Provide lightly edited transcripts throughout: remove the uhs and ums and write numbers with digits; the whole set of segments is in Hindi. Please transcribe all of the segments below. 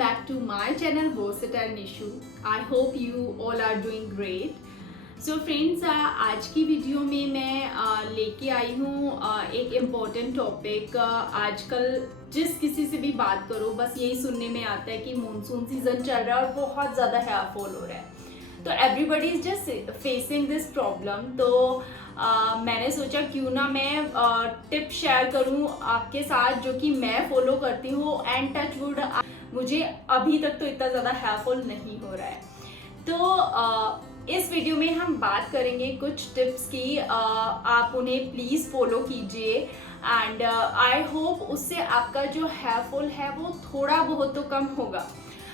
back to my channel Versatile Nishu. I hope you all are doing great. So friends, आज की वीडियो में मैं लेके आई हूँ एक इम्पॉर्टेंट टॉपिक। आजकल जिस किसी से भी बात करो बस यही सुनने में आता है कि मानसून सीजन चल रहा है और बहुत ज़्यादा हेयर फॉल हो रहा है। तो everybody is just facing this problem. तो मैंने सोचा क्यों ना मैं टिप शेयर करूं आपके साथ जो कि मैं फॉलो करती हूँ एंड टच वुड मुझे अभी तक तो इतना ज़्यादा हेयर फॉल नहीं हो रहा है। तो इस वीडियो में हम बात करेंगे कुछ टिप्स की, आप उन्हें प्लीज़ फॉलो कीजिए एंड आई होप उससे आपका जो हेयर फॉल है वो थोड़ा बहुत तो कम होगा।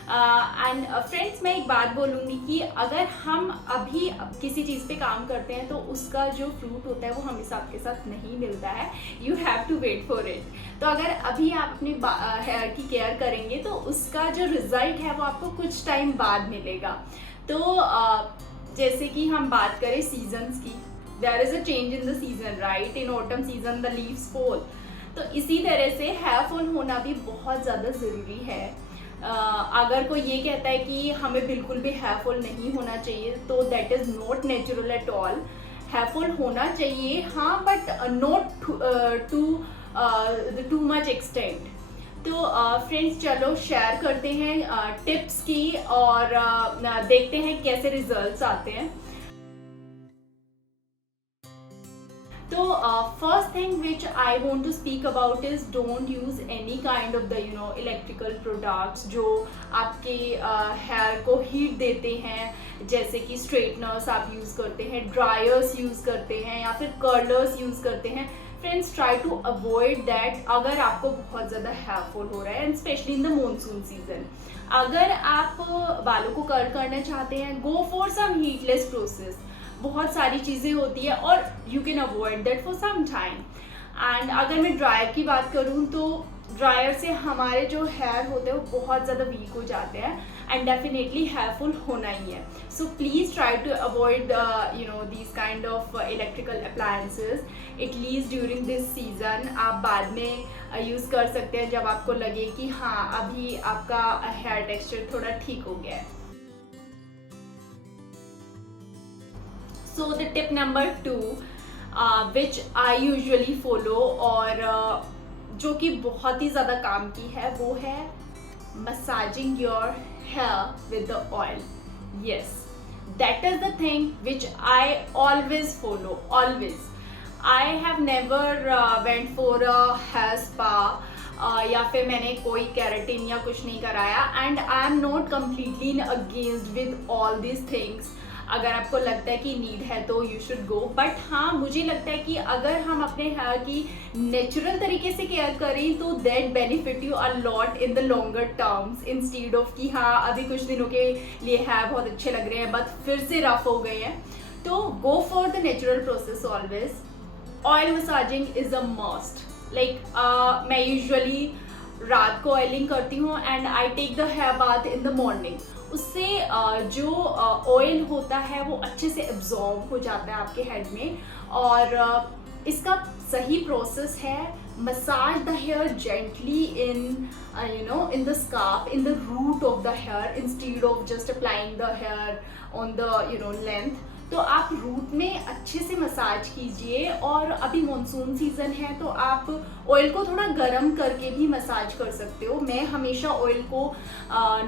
एंड फ्रेंड्स, मैं एक बात बोलूँगी कि अगर हम अभी किसी चीज़ पे काम करते हैं तो उसका जो फ्रूट होता है वो हमेशा आपके साथ नहीं मिलता है। You have to wait for it. तो अगर अभी आप अपने हेयर की केयर करेंगे तो उसका जो रिजल्ट है वो आपको कुछ टाइम बाद मिलेगा। तो जैसे कि हम बात करें सीजन्स की, there is a change in the season, right? In autumn season the leaves fall. तो इसी तरह से हेयर फॉल होना भी बहुत ज़्यादा ज़रूरी है। अगर कोई ये कहता है कि हमें बिल्कुल भी हेयर फॉल नहीं होना चाहिए तो that is not natural at all. Hair fall होना चाहिए हाँ, but not too much extent. तो फ्रेंड्स, चलो शेयर करते हैं टिप्स की और देखते हैं कैसे रिजल्ट्स आते हैं। तो first thing which I want to speak about is don't use any kind of the electrical products जो आपके हेयर को हीट देते हैं, जैसे कि स्ट्रेटनर्स आप यूज़ करते हैं, ड्रायर्स यूज़ करते हैं या फिर कर्लर्स यूज़ करते हैं। Friends, try to avoid that अगर आपको बहुत ज़्यादा हेयर फॉल हो रहा है and specially in the monsoon season. अगर आप बालों को कर्ल करना चाहते हैं, गो फॉर सम हीटलेस प्रोसेस। बहुत सारी चीज़ें होती है और you can avoid that for some time. And अगर मैं ड्रायर की बात करूँ तो ड्रायर से हमारे जो हेयर होते हैं वो बहुत ज़्यादा वीक हो जाते हैं एंड डेफिनेटली हेयर फॉल होना ही है। So please try to avoid these kind of electrical appliances at least during this season. आप बाद में यूज़ कर सकते हैं जब आपको लगे कि हाँ अभी आपका हेयर टेक्सचर थोड़ा ठीक हो गया है। So the tip number 2 which I usually follow और जो कि बहुत ही ज़्यादा काम की है वो है massaging your hair with the oil. Yes, that is the thing which I always follow, always. I have never went for a hair spa या फिर मैंने कोई केराटिन या कुछ नहीं कराया and I am not completely in against with all this things. अगर आपको लगता है कि नीड है तो यू शुड गो, बट हाँ मुझे लगता है कि अगर हम अपने हेयर की नेचुरल तरीके से केयर करें तो that benefit you a lot in the longer terms instead of कि हाँ अभी कुछ दिनों के लिए हेयर बहुत अच्छे लग रहे हैं बट फिर से रफ हो गए हैं। तो go for the natural process always. Oil massaging is a must. Like मैं यूजुअली रात को ऑयलिंग करती हूँ and I take the hair bath in the morning. उससे जो ऑयल होता है वो अच्छे से एब्जॉर्ब हो जाता है आपके हेड में और इसका सही प्रोसेस है massage the hair gently in in the scarf, in the root of the hair instead of just applying the hair on the length. तो आप रूट में अच्छे से मसाज कीजिए और अभी मॉनसून सीजन है तो आप ऑयल को थोड़ा गर्म करके भी मसाज कर सकते हो। मैं हमेशा ऑयल को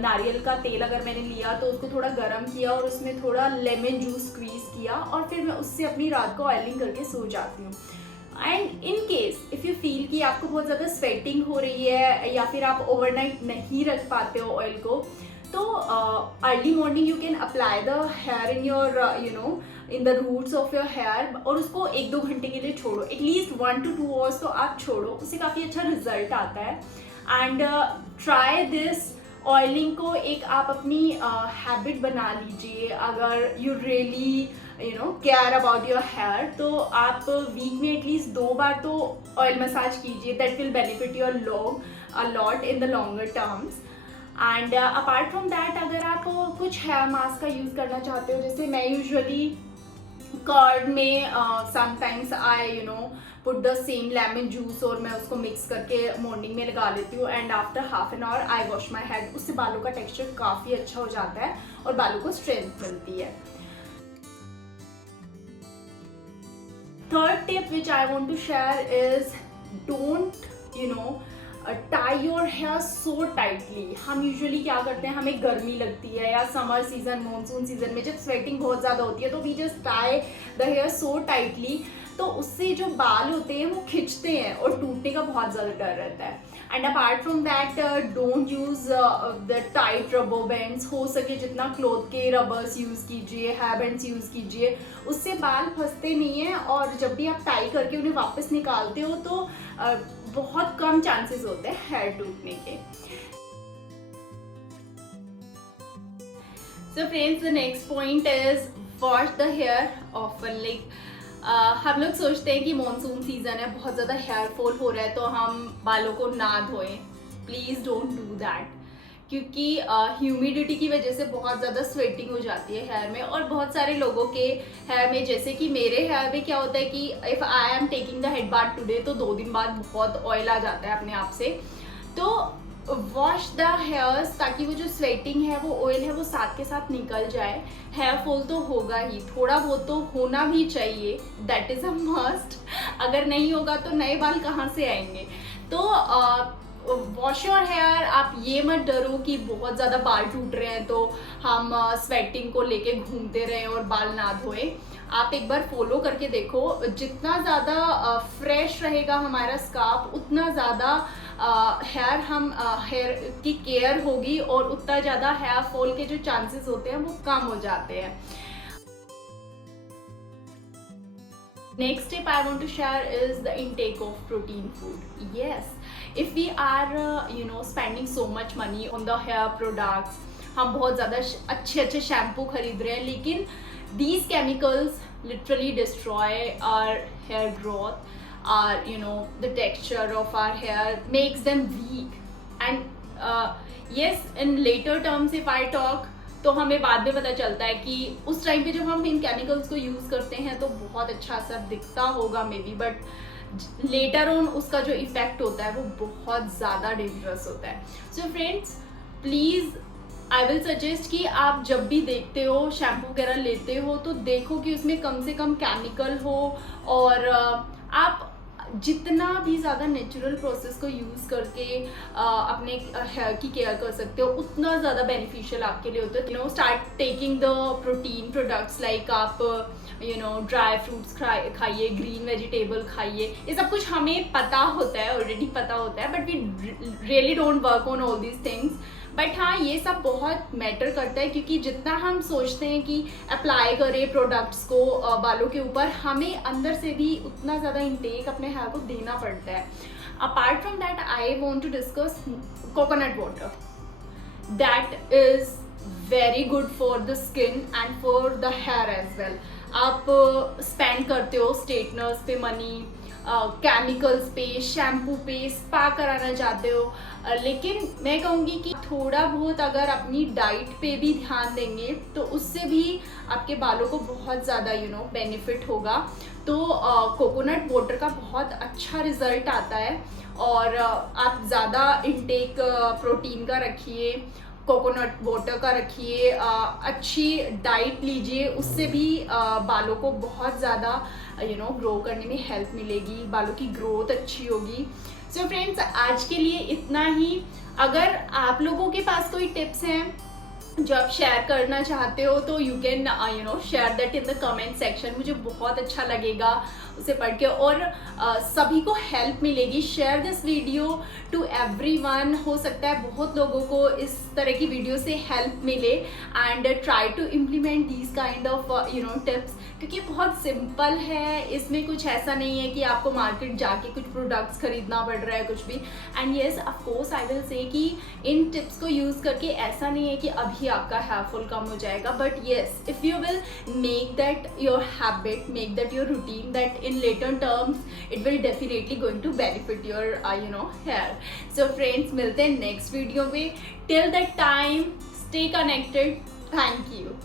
नारियल का तेल अगर मैंने लिया तो उसको थोड़ा गर्म किया और उसमें थोड़ा लेमन जूस स्क्वीज किया और फिर मैं उससे अपनी रात को ऑयलिंग करके सो जाती हूँ। And in case if you feel कि आपको बहुत ज़्यादा स्वेटिंग हो रही है या फिर आप ओवरनाइट नहीं रख पाते हो ऑयल को, तो early morning you can apply the hair in your in the roots of your hair और उसको 1-2 घंटे के लिए छोड़ो, एटलीस्ट 1 to 2 आवर्स तो आप छोड़ो, उससे काफ़ी अच्छा रिजल्ट आता है। एंड ट्राई दिस ऑयलिंग को एक आप अपनी हैबिट बना लीजिए। अगर you really care about your hair तो आप वीक में एटलीस्ट 2 बार तो ऑयल मसाज कीजिए। That will benefit your lot in the longer terms. And apart from that अगर आप कुछ हेयर मास्क का यूज़ करना चाहते हो, जैसे मैं यूजुअली कर्ड में sometimes I put the same lemon juice और मैं उसको मिक्स करके मॉर्निंग में लगा लेती हूँ and after half an hour I wash my head. उससे बालों का टेक्सचर काफ़ी अच्छा हो जाता है और बालों को स्ट्रेंथ मिलती है। Third tip which I want to share is don't tie your hair so tightly. हम यूजुअली क्या करते हैं, हमें गर्मी लगती है या समर सीजन मानसून सीजन में जब स्वेटिंग बहुत ज़्यादा होती है तो we just tie the hair so tightly, तो उससे जो बाल होते हैं वो खिंचते हैं और टूटने का बहुत ज़्यादा डर रहता है। And apart from that don't use the tight rubber bands. हो सके जितना क्लोथ के रबर्स यूज़ कीजिए, हेयर बैंड्स यूज़ कीजिए, उससे बाल फंसते नहीं हैं और जब भी आप टाई करके उन्हें वापस निकालते हो तो बहुत कम चांसेस होते हैं हेयर टूटने के। So friends, the next point is wash the hair often. हम लोग सोचते हैं कि मॉनसून सीजन है, बहुत ज़्यादा हेयर फॉल हो रहा है तो हम बालों को ना धोएं। प्लीज़ डोंट डू दैट, क्योंकि ह्यूमिडिटी की वजह से बहुत ज़्यादा स्वेटिंग हो जाती है हेयर में। और बहुत सारे लोगों के हेयर में, जैसे कि मेरे हेयर में क्या होता है कि if I am taking the head bath today तो 2 दिन बाद बहुत ऑयल आ जाता है अपने आप से। तो वॉश द हेयर्स ताकि वो जो स्वेटिंग है, वो ऑयल है, वो साथ के साथ निकल जाए। हेयर फॉल तो होगा ही, थोड़ा बहुत तो होना भी चाहिए, दैट इज़ अ मस्ट। अगर नहीं होगा तो नए बाल कहाँ से आएंगे। तो वॉश योर हेयर। आप ये मत डरो कि बहुत ज़्यादा बाल टूट रहे हैं तो हम स्वेटिंग को लेके घूमते रहें और बाल ना धोएं। आप एक बार फॉलो करके देखो, जितना ज़्यादा फ्रेश रहेगा हमारा स्कार्फ, उतना ज़्यादा हेयर की केयर होगी और उतना ज़्यादा हेयर फॉल के जो चांसेस होते हैं वो कम हो जाते हैं। Next tip I want to share is the intake of protein food. Yes, if we are spending so much money on the hair products, हम बहुत ज़्यादा अच्छे शैम्पू खरीद रहे हैं, लेकिन these chemicals literally destroy our hair growth, the texture of our hair makes them weak. And yes, in later terms if I talk, तो हमें बाद में पता चलता है कि उस टाइम पे जब हम इन केमिकल्स को यूज़ करते हैं तो बहुत अच्छा असर दिखता होगा may be, but later on उसका जो इफेक्ट होता है वो बहुत ज़्यादा डेंजरस होता है। So friends, please I will suggest कि आप जब भी देखते हो शैम्पू वगैरह लेते हो तो देखो कि उसमें कम से कम केमिकल हो, और आप जितना भी ज़्यादा नेचुरल प्रोसेस को यूज़ करके अपने हेयर की केयर कर सकते हो उतना ज़्यादा बेनिफिशियल आपके लिए होता है। Start taking the protein products, like आप ड्राई फ्रूट्स खाइए, ग्रीन वेजिटेबल खाइए। ये सब कुछ हमें पता होता है, ऑलरेडी पता होता है, but we really don't work on all these things. But हाँ, ये सब बहुत मैटर करता है, क्योंकि जितना हम सोचते हैं कि अप्लाई करें प्रोडक्ट्स को बालों के ऊपर, हमें अंदर से भी उतना ज़्यादा इंटेक अपने हेयर को देना पड़ता है। Apart from that I want to discuss coconut water. That is very good for the skin and for the hair as well. आप स्पेंड करते हो स्ट्रेटनर्स पे मनी, केमिकल्स पे, शैम्पू पे, स्पा कराना चाहते हो, लेकिन मैं कहूँगी कि थोड़ा बहुत अगर अपनी डाइट पे भी ध्यान देंगे तो उससे भी आपके बालों को बहुत ज़्यादा बेनिफिट होगा। तो कोकोनट वाटर का बहुत अच्छा रिजल्ट आता है, और आप ज़्यादा इंटेक प्रोटीन का रखिए, कोकोनट वाटर का रखिए, अच्छी डाइट लीजिए, उससे भी बालों को बहुत ज़्यादा ग्रो करने में हेल्प मिलेगी, बालों की ग्रोथ अच्छी होगी। सो फ्रेंड्स, आज के लिए इतना ही। अगर आप लोगों के पास कोई टिप्स हैं जो आप शेयर करना चाहते हो तो you can share that in the comment section. मुझे बहुत अच्छा लगेगा उसे पढ़ के, और सभी को हेल्प मिलेगी। Share this video to everyone. हो सकता है बहुत लोगों को इस तरह की वीडियो से हेल्प मिले, and try to implement these kind of tips, क्योंकि बहुत सिंपल है। इसमें कुछ ऐसा नहीं है कि आपको मार्केट जाके कुछ प्रोडक्ट्स खरीदना पड़ रहा है कुछ भी। And yes, of course I will say कि इन टिप्स को यूज़ करके ऐसा नहीं है कि अभी आपका हेयर फॉल कम हो जाएगा, but yes, if you will make that your habit, make that your routine, that in later terms it will definitely going to benefit your hair. So friends, मिलते हैं next video में. Till that time, stay connected. Thank you.